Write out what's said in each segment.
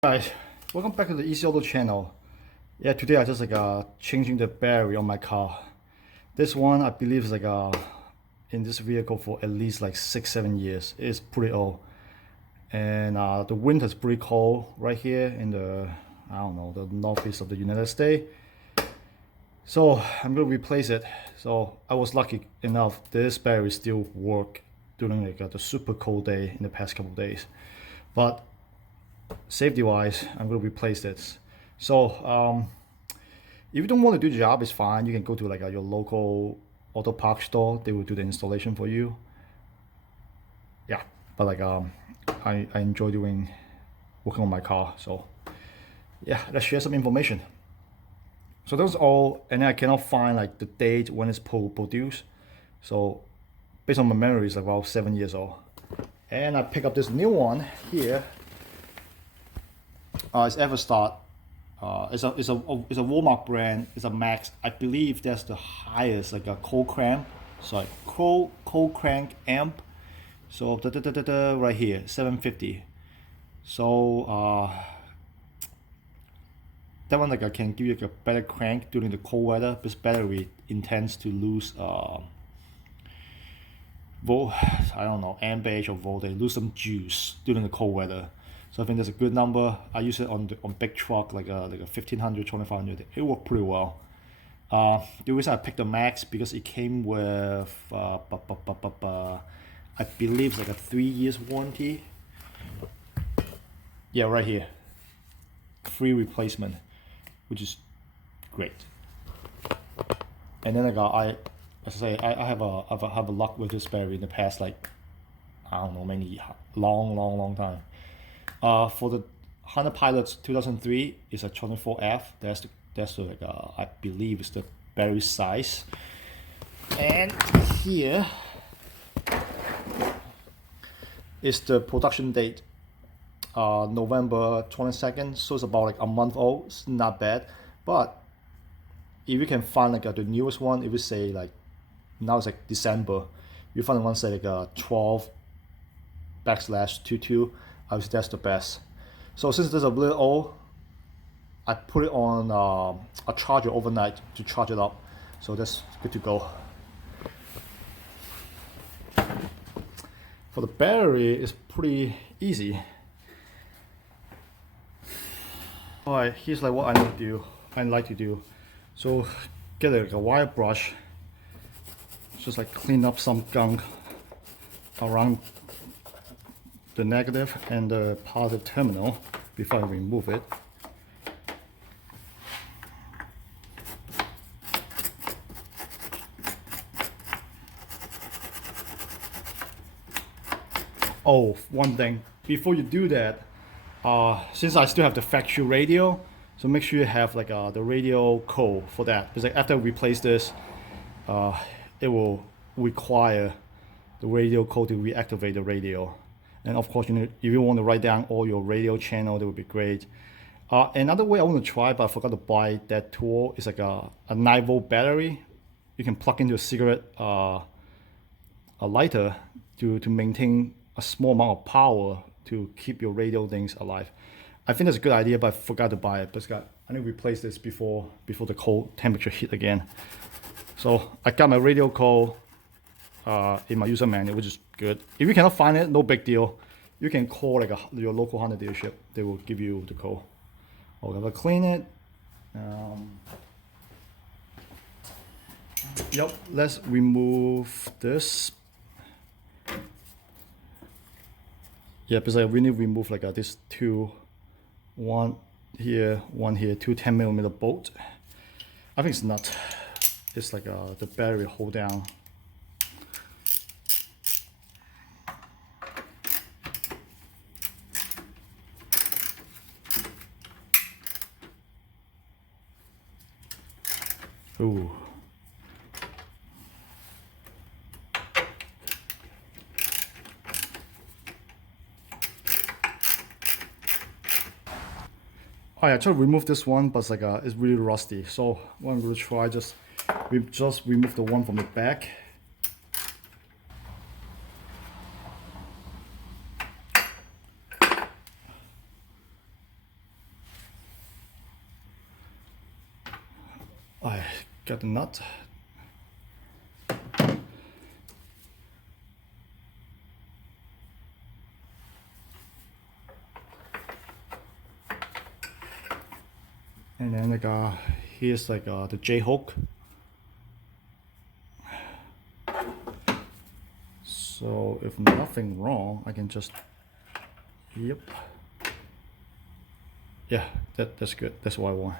Guys, welcome back to the Easy Auto channel. Yeah, today I just changing the battery on my car. This one I believe is in this vehicle for at least like 6-7 years. It's pretty old, and the winter is pretty cold right here in the the northeast of the United States. So I'm gonna replace it. So I was lucky enough this battery still work during the super cold day in the past couple of days, but safety wise I'm going to replace this. So if you don't want to do the job, it's fine. You can go to your local auto park store. They will do the installation for you. Yeah, but I enjoy working on my car. So yeah, let's share some information. So that's all, and then I cannot find like the date when it's produced. So based on my memory, it's like about 7 years old. And I pick up this new one here. It's Everstart. It's a Walmart brand. It's a Max. I believe that's the highest, like a cold crank. Sorry, cold crank amp. So right here, 750. So that one can give you a better crank during the cold weather. This battery intends to lose amperage or voltage, lose some juice during the cold weather. So I think that's a good number. I use it on big truck like a 1500, 2500. It worked pretty well. The reason I picked the Max because it came with I believe it's like a 3 years warranty. Yeah, right here, free replacement, which is great. And then I have a luck with this battery in the past, like many long time. For the Honda Pilot 2003 is a 24F. That's I believe is the battery size. And here is the production date, November 22nd. So it's about like a month old. It's not bad, but if you can find the newest one, if you say like now it's like December, you find one say 12/22. I would say that's the best. So since this is a little old, I put it on a charger overnight to charge it up. So that's good to go. For the battery, it's pretty easy. Alright, here's like what I like to do. So get a wire brush, just like clean up some gunk around the negative and the positive terminal before I remove it. Oh, one thing before you do that, since I still have the factory radio, so make sure you have the radio code for that, because after I replace this, it will require the radio code to reactivate the radio. And of course, if you want to write down all your radio channel, that would be great. Another way I want to try, but I forgot to buy that tool, is like a 9-volt battery. You can plug into a cigarette a lighter to maintain a small amount of power to keep your radio things alive. I think that's a good idea, but I forgot to buy it. But I need to replace this before the cold temperature hit again. So I got my radio code in my user manual, which is good. If you cannot find it, no big deal. You can call your local Honda dealership. They will give you the code. I'll have to clean it. Yep, let's remove this. Yeah, because we need to remove this one here, 2 10mm bolt. I think it's not. It's the battery hold down. Ooh. Alright, I tried to remove this one, but it's really rusty. So what I'm going to try, just remove the one from the back. I got the nut. And then like here's like the J-hook. So if nothing wrong, I can just, yep. Yeah, that's good. That's what I want.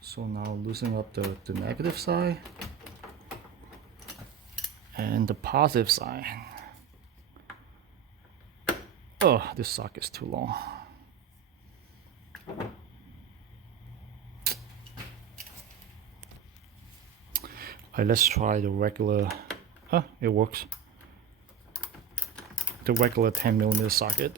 So now loosen up the negative side and the positive side. Oh, this socket's too long. Alright, let's try the regular. It works. The regular 10mm socket.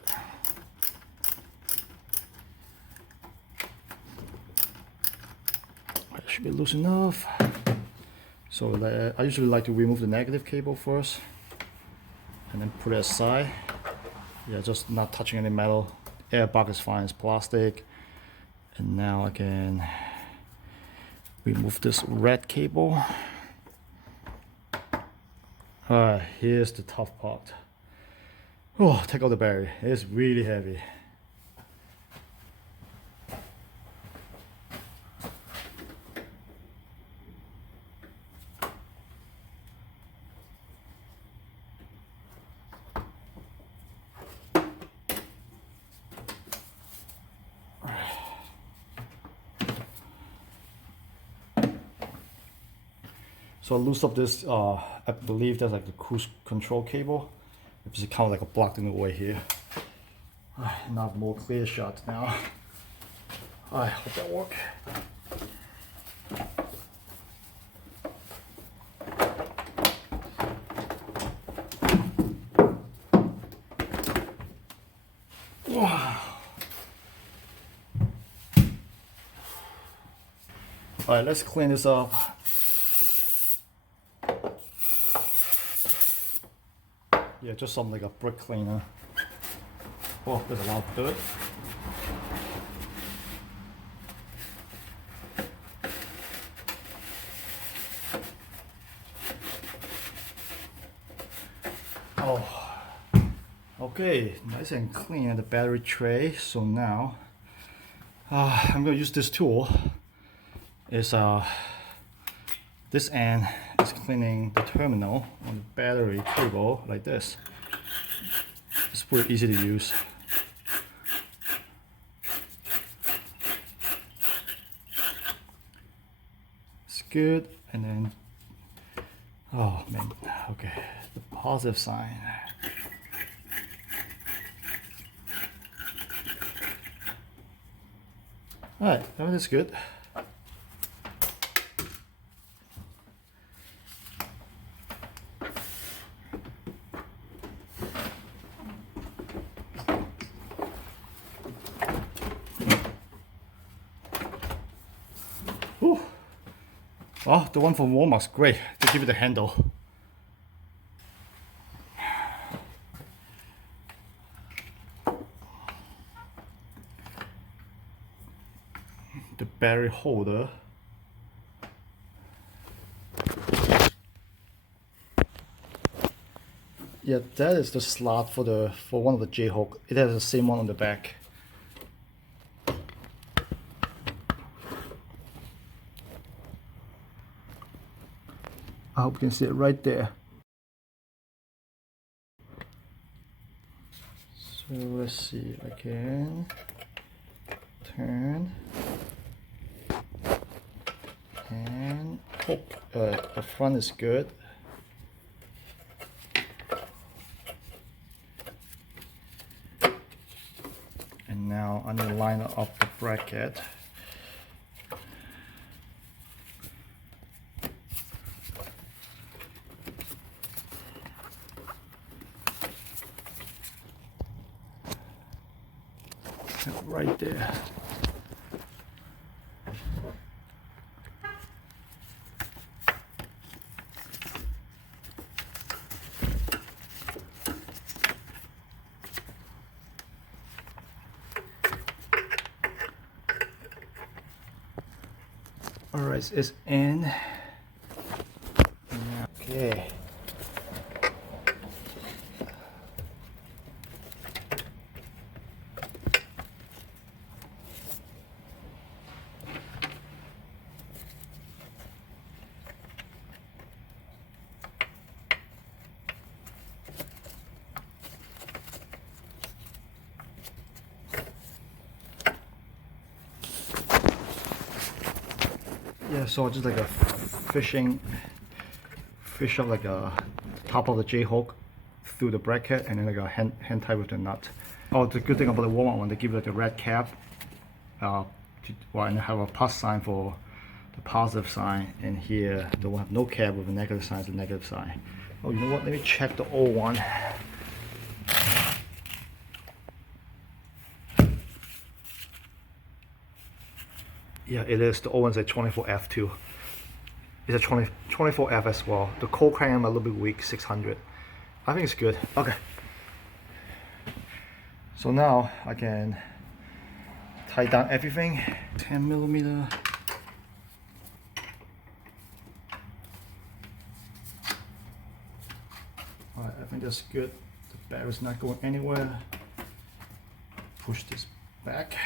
It should be loose enough. So I usually like to remove the negative cable first and then put it aside. Yeah, just not touching any metal. Air box is fine, it's plastic. And now I can remove this red cable. Alright, here's the tough part. Oh, take out the battery. It's really heavy. So I loosened up this, I believe that's like the cruise control cable. It's kind of like a block in the way here. Not more clear shot now. I hope that works. Wow. Alright, let's clean this up. Yeah, just something like a brick cleaner. Oh, there's a lot of dirt. Oh, okay, nice and clean the battery tray. So now I'm gonna use this tool. It's this end is cleaning the terminal on the battery cable like this. It's pretty easy to use. It's good. And then, oh man, okay, the positive sign. All right, that is good. Whew. Oh, the one from Walmart's great. They give you the handle. The battery holder. Yeah, that is the slot for one of the J-hook. It has the same one on the back. I hope you can see it right there. So let's see if I can turn and hope the front is good. And now I need to line up the bracket. Right there. Alright, it's in. Okay. Yeah, so just like a fish up like a top of the J-hook through the bracket and then like a hand tie with the nut. Oh, the good thing about the Walmart one, they give you like a red cap, and have a plus sign for the positive sign, and here the one have no cap with a negative sign is the negative sign. Oh, you know what? Let me check the old one. Yeah, it is. The old one's a 24F too. It's a 24F as well. The cold crank I'm a little bit weak, 600. I think it's good. Okay. So now I can tie down everything. 10 millimeter. Alright, I think that's good. The barrel's not going anywhere. Push this back.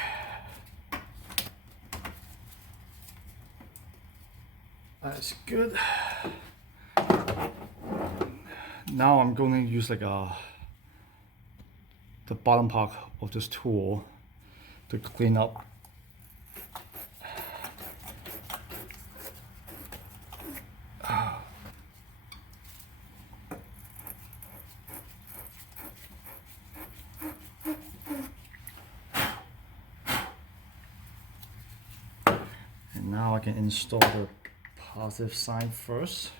That's good. Now I'm going to use like the bottom part of this tool to clean up. And now I can install the positive sign first.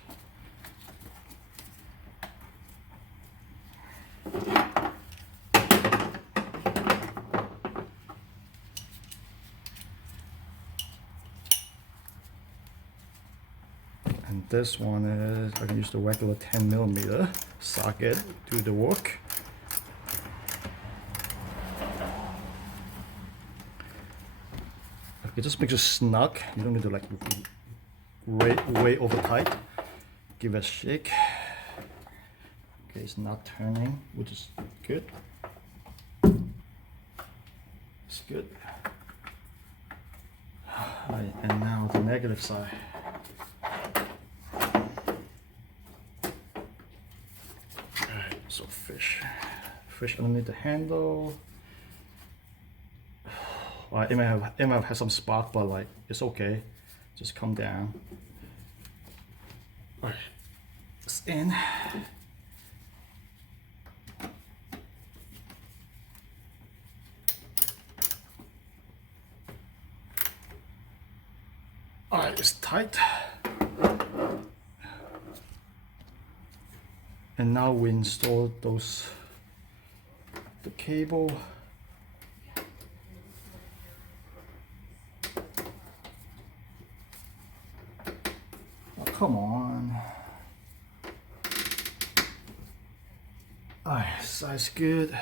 And this one is, I can use the regular 10 millimeter socket to do the work. Okay, just make it snug. You don't need to like way over tight. Give it a shake. Okay, it's not turning, which is good. It's good. Alright, and now the negative side. Alright, so fish underneath the handle. Well, it might have some spark, but like it's okay. Just come down. Alright, it's in. Alright, it's tight. And now we install the cable. Oh, come on. Alright, size good.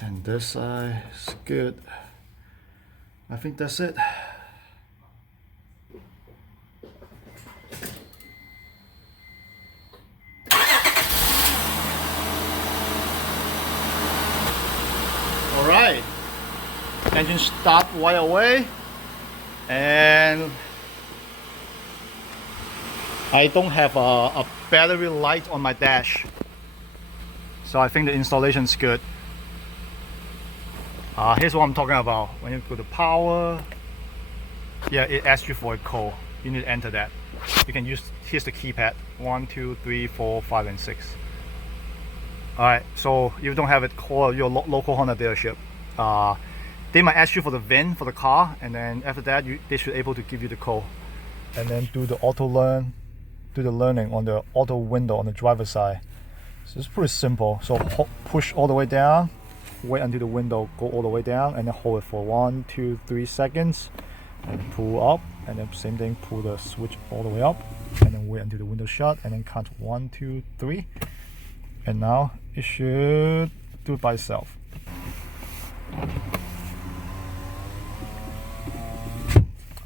And this side is good. I think that's it. Alright, engine start right away, and I don't have a battery light on my dash, so I think the installation is good. Here's what I'm talking about. When you go to power, yeah, it asks you for a code. You need to enter that. You can use, here's the keypad, 1, 2, 3, 4, 5, and 6. Alright, so if you don't have it, call your local Honda dealership. They might ask you for the VIN for the car, and then after that, they should be able to give you the code. And then do the learning on the auto window on the driver's side. So it's pretty simple. So push all the way down, wait until the window go all the way down, and then hold it for 1, 2, 3 seconds, and pull up, and then same thing, pull the switch all the way up, and then wait until the window shut, and then count 1, 2, 3, and now it should do it by itself.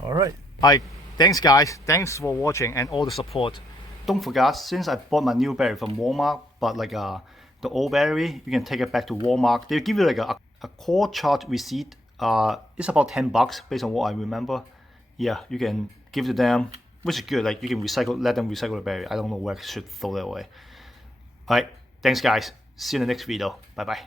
All right. Alright, thanks guys. Thanks for watching and all the support. Don't forget, since I bought my new battery from Walmart, but like the old battery, you can take it back to Walmart. They'll give you like a core charge receipt. It's about $10 based on what I remember. Yeah, you can give to them, which is good. Like you can recycle, let them recycle the battery. I don't know where I should throw that away. Alright, thanks guys. See you in the next video. Bye bye.